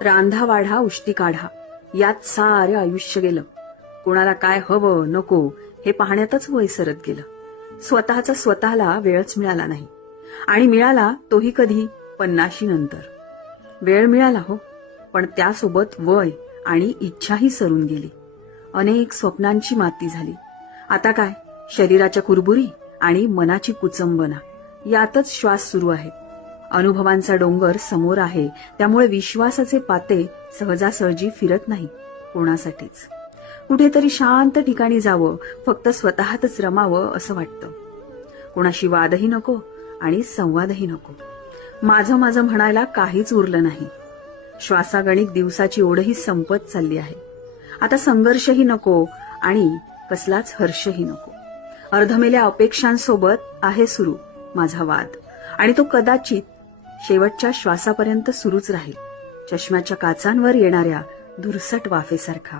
रांधा वाढा उष्टी काढा यात सारे आयुष्य गेलं. कोणाला काय हवं नको हे पाहण्यातच वय सरत गेलं. स्वतःचा स्वतःला वेळच मिळाला नाही, आणि मिळाला तोही कधी 50 नंतर. वेळ मिळाला हो, पण त्यासोबत वय आणि इच्छाही सरून गेली. अनेक स्वप्नांची माती झाली. आता काय, शरीराच्या कुरबुरी आणि मनाची कुचंबना यातच श्वास सुरू आहे. अनुभवांचा डोंगर समोर आहे, त्यामुळे विश्वासाचे पाते सहजासहजी फिरत नाही कोणासाठीच. कुठेतरी शांत ठिकाणी जावं, फक्त स्वतःतच रमावं असं वाटतं. कोणाशी वादही नको आणि संवादही नको. माझं माझं म्हणायला काहीच उरलं नाही. श्वासागणिक दिवसाची ओढही संपत चालली आहे. आता संघर्षही नको आणि कसलाच हर्षही नको. अर्धमेल्या अपेक्षांसोबत आहे सुरू माझा वाद, आणि तो कदाचित शेवटच्या श्वासापर्यंत सुरूच राहील. चष्म्याच्या काचांवर येणाऱ्या धुरसट वाफेसारखा.